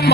जी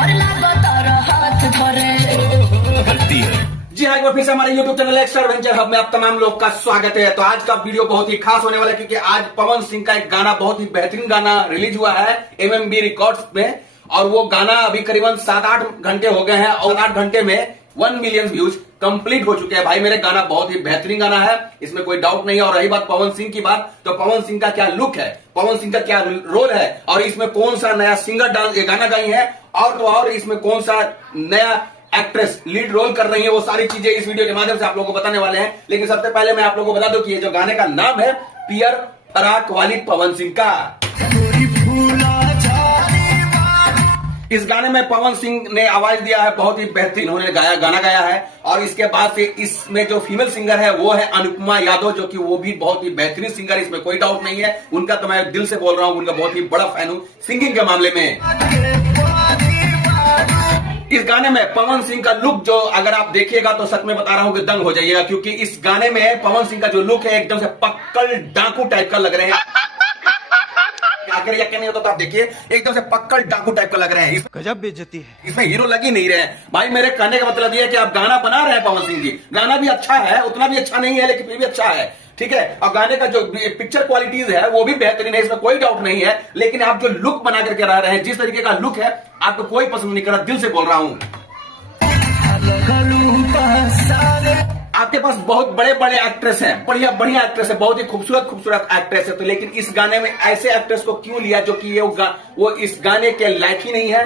हाँ, एक बार फिर से हमारे YouTube channel extra adventure hub में आप तमाम लोग का स्वागत है। तो आज का वीडियो बहुत ही खास होने वाला है, क्योंकि आज पवन सिंह का एक गाना, बहुत ही बेहतरीन गाना रिलीज हुआ है MMB रिकॉर्ड्स में। और वो गाना अभी करीबन 7-8 घंटे हो गए हैं और 8 घंटे में 1 मिलियन व्यूज कंप्लीट हो चुके हैं। भाई मेरे गाना बहुत ही बेहतरीन गाना है, इसमें कोई डाउट नहीं है। और रही बात पवन सिंह की बात, तो पवन सिंह का क्या लुक है, पवन सिंह का क्या रोल है, और इसमें कौन सा नया सिंगर डांस गाना गाई है, और तो और इसमें कौन सा नया एक्ट्रेस लीड रोल कर रही है, वो सारी चीजें इस वीडियो के माध्यम से आप लोगों को बताने वाले हैं। लेकिन सबसे पहले मैं आप लोगों को बता दूं कि ये जो गाने का नाम है पियर फराक वाली पवन सिंह का। इस गाने में पवन सिंह ने आवाज दिया है, बहुत ही बेहतरीन उन्होंने गाना गाया है। और इसके बाद से इसमें जो फीमेल सिंगर है वो है अनुपमा यादव, जो कि वो भी बहुत ही बेहतरीन सिंगर, इसमें कोई डाउट नहीं है। उनका तो मैं दिल से बोल रहा हूं, उनका बहुत ही बड़ा फैन हूं सिंगिंग के मामले में। इस गाने में पवन सिंह का लुक जो अगर आप देखिएगा तो सच में बता रहा हूं कि दंग हो जाइएगा, क्योंकि इस गाने में पवन सिंह का जो लुक है एकदम से पक्कड़ डाकू टाइप का लग रहे हैं। अगर यकीन नहीं होता तो आप देखिए, एकदम से पक्कड़ डाकू टाइप का लग रहे हैं। गजब बेइज्जती है, इसमें हीरो लग ही नहीं रहे हैं। भाई मेरे कहने का मतलब ये है कि आप गाना बना रहे हैं पवन सिंह जी, गाना भी अच्छा है, उतना भी अच्छा नहीं है लेकिन फिर भी अच्छा है, ठीक है। और गाने का जो पिक्चर क्वालिटीज है वो भी बेहतरीन है, इसमें कोई डाउट नहीं है। लेकिन आप जो लुक बना करके ला रहे हैं, जिस तरीके का लुक है, आपको कोई पसंद नहीं कर रहा, दिल से बोल रहा हूं। आपके पास बहुत बड़े बड़े एक्ट्रेस हैं, बढ़िया बढ़िया एक्ट्रेस है, बहुत ही खूबसूरत खूबसूरत एक्ट्रेस है, तो लेकिन इस गाने में ऐसे एक्ट्रेस को क्यों लिया जो कि वो इस गाने के लायक ही नहीं है।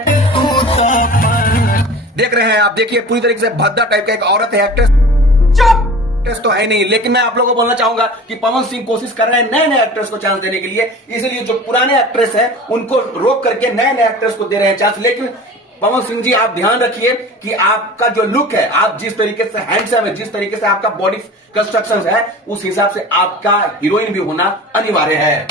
देख रहे हैं आप, देखिए पूरी तरीके से भद्दा टाइप का एक औरत है एक्ट्रेस, एक्ट्रेस तो है नहीं। लेकिन मैं आप लोगों को बोलना चाहूंगा कि पवन सिंह कोशिश कर रहे हैं नए नए एक्ट्रेस को चांस देने के लिए, इसलिए जो पुराने एक्ट्रेस हैं उनको रोक करके नए नए एक्ट्रेस को दे रहे हैं चांस। लेकिन पवन सिंह जी आप ध्यान रखिए कि आपका जो लुक है, आप जिस तरीके से हैंडसम है, जिस तरीके से आपका बॉडी कंस्ट्रक्शन है, उस हिसाब से आपका हीरोइन भी होना अनिवार्य है।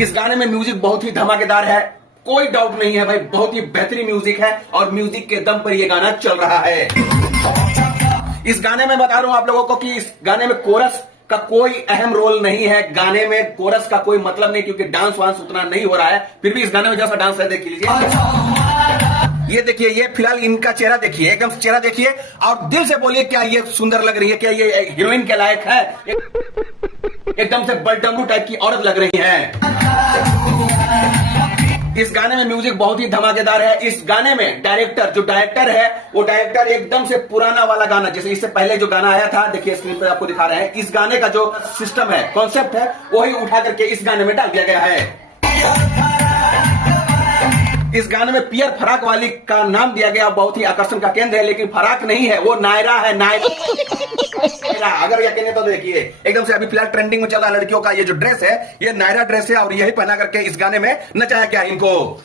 इस गाने में म्यूजिक बहुत ही धमाकेदार है, कोई डाउट नहीं है भाई, बहुत ही बेहतरीन म्यूजिक है और म्यूजिक के दम पर यह गाना चल रहा है। इस गाने में बता रहा हूं आप लोगों को कि इस गाने में कोरस का कोई अहम रोल नहीं है। गाने में कोरस का कोई मतलब नहीं, क्योंकि डांस वांस उतना नहीं हो रहा है। फिर भी इस गाने में जैसा डांस है देख लीजिए, ये देखिए, ये फिलहाल इनका चेहरा देखिए, एकदम चेहरा देखिए और दिल से बोलिए, क्या ये सुंदर लग रही है, क्या ये हीरोइन के लायक है। एकदम से बलडंगू टाइप की औरत लग रही है। इस गाने में म्यूजिक बहुत ही धमाकेदार है। इस गाने में जो डायरेक्टर है, वो डायरेक्टर एकदम से पुराना वाला गाना, जैसे इससे पहले जो गाना आया था, देखिए स्क्रीन पर आपको दिखा रहे हैं, इस गाने का जो सिस्टम है, कॉन्सेप्ट है, वही उठा करके इस गाने में डाल दिया गया है। इस गाने में पियर फराक वाली का नाम दिया गया, बहुत ही आकर्षण का केंद्र है, लेकिन फराक नहीं है, वो नायरा है, नायरा। अगर यकीन है तो देखिए, एकदम से अभी फिलहाल ट्रेंडिंग में चल रहा लड़कियों का ये जो ड्रेस है, ये नायरा ड्रेस है, और यही पहना करके इस गाने में नचाया गया इनको।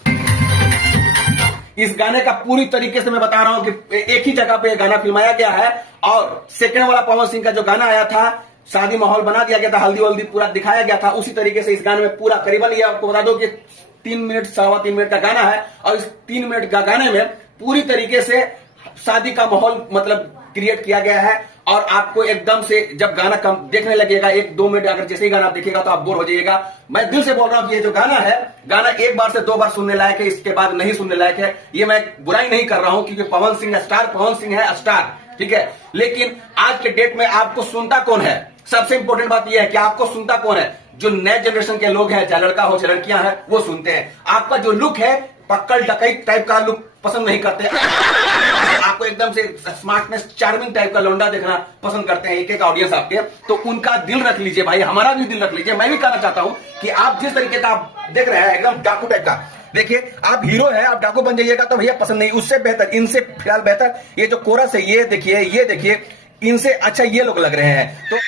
इस गाने का पूरी तरीके से मैं बता रहा हूं कि एक ही जगह पे गाना फिल्माया गया है, और सेकंड वाला पवन सिंह का जो गाना आया था, शादी माहौल बना दिया गया था, हल्दी वल्दी पूरा दिखाया गया था, उसी तरीके से इस गाने में पूरा करीबन, ये आपको बता दो कि 3 मिनट 3.25 मिनट का गाना है, और इस 3 मिनट का गाने में पूरी तरीके से शादी का माहौल मतलब क्रिएट किया गया है। और आपको एकदम से जब गाना कम देखने लगेगा, 1-2 मिनट अगर जैसे ही गाना आप देखिएगा तो आप बोर हो जाइएगा। मैं दिल से बोल रहा हूं कि ये जो गाना है, गाना 1 बार से 2 बार सुनने लायक है, इसके बाद नहीं सुनने लायक है। ये मैं बुराई नहीं कर रहा हूं, क्योंकि पवन सिंह है स्टार, ठीक है। लेकिन आज के डेट में आपको सुनता कौन है, सबसे इंपॉर्टेंट बात यह है कि आपको सुनता कौन है। जो नए जनरेशन के लोग हैं, चाहे लड़का हो चाहे लड़कियां हैं, वो सुनते हैं। आपका जो लुक है, पक्कड़ डकैत टाइप का लुक पसंद नहीं करते। आपको एकदम से स्मार्टनेस, चार्मिंग टाइप का लौंडा देखना पसंद करते हैं एक ऑडियंस आपके, तो उनका दिल रख लीजिए भाई, हमारा भी दिल रख लीजिए। मैं भी कहना चाहता हूं कि आप जिस तरीके का आप देख रहे हैं, एकदम डाकू टाइप का, देखिए आप हीरो है, आप डाकू बन जाइएगा तो भैया पसंद नहीं। उससे बेहतर, इनसे फिलहाल बेहतर ये जो कोरस है, ये देखिए, इनसे अच्छा ये लोग लग रहे हैं।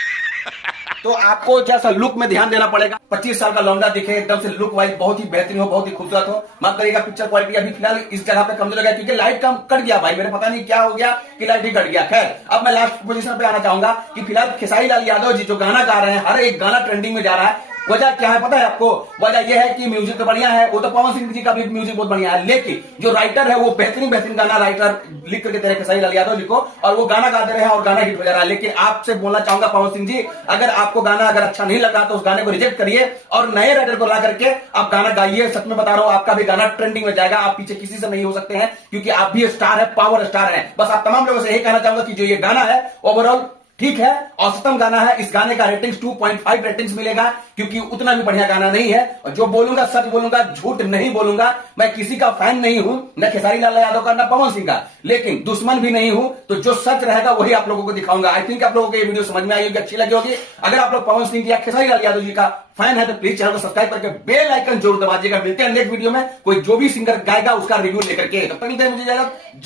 तो आपको जैसा लुक में ध्यान देना पड़ेगा। 25 साल का लौंडा दिखे, एकदम से लुक वाइज बहुत ही बेहतरीन हो, बहुत ही खूबसूरत हो। माफ करिएगा, पिक्चर क्वालिटी अभी फिलहाल इस जगह पे कमजोर हो गया, क्योंकि लाइट कम कट गया भाई, मेरे पता नहीं क्या हो गया कि लाइट ही कट गया। खैर, अब मैं लास्ट पोजीशन पे आना चाहूंगा कि फिलहाल खेसारी लाल यादव जी जो गाना गा रहे हैं, हर एक गाना ट्रेंडिंग में जा रहा है। वजह क्या है पता है आपको? वजह यह है कि म्यूजिक तो बढ़िया है, वो तो पवन सिंह जी का भी म्यूजिक बहुत बढ़िया है, लेकिन जो राइटर है वो बेहतरीन बेहतरीन गाना राइटर लिख करके तेरे खेसारी लाल यादव लिखो और वो गाना गाते रहे और गाना हिट हो जा रहा है। लेकिन आपसे बोलना चाहूंगा पवन सिंह जी, अगर आपको गाना अगर अच्छा नहीं लगा तो उस गाने को रिजेक्ट करिए और नए राइटर को ला करके आप गाना गाइए। सच में बता रहा हूं, आपका भी गाना ट्रेंडिंग में जाएगा। आप पीछे किसी से नहीं हो सकते हैं, क्योंकि आप भी स्टार है, पावर स्टार है। बस आप तमाम लोगों से यही कहना चाहूंगा कि जो ये गाना है ओवरऑल ठीक है, औसतम गाना है। इस गाने का रेटिंग्स 2.5 रेटिंग्स मिलेगा, क्योंकि उतना भी बढ़िया गाना नहीं है। और जो बोलूंगा सच बोलूंगा, झूठ नहीं बोलूंगा। मैं किसी का फैन नहीं हूं, न खेसारी लाल यादव का, न पवन सिंह का, लेकिन दुश्मन भी नहीं हूं। तो जो सच रहेगा वही आप लोगों को दिखाऊंगा। आई थिंक आप लोगों को ये वीडियो समझ में आई होगी, अच्छी लगी होगी। अगर आप लोग पवन सिंह या खेसारी लाल यादव जी का फैन है तो प्लीज चैनल को सब्सक्राइब करके बेल आइकन जरूर दबाइएगा। मिलते हैं नेक्स्ट वीडियो में कोई जो भी सिंगर गाएगा उसका रिव्यू लेकर के। तब तक मिलते हैं, मुझे इजाजत।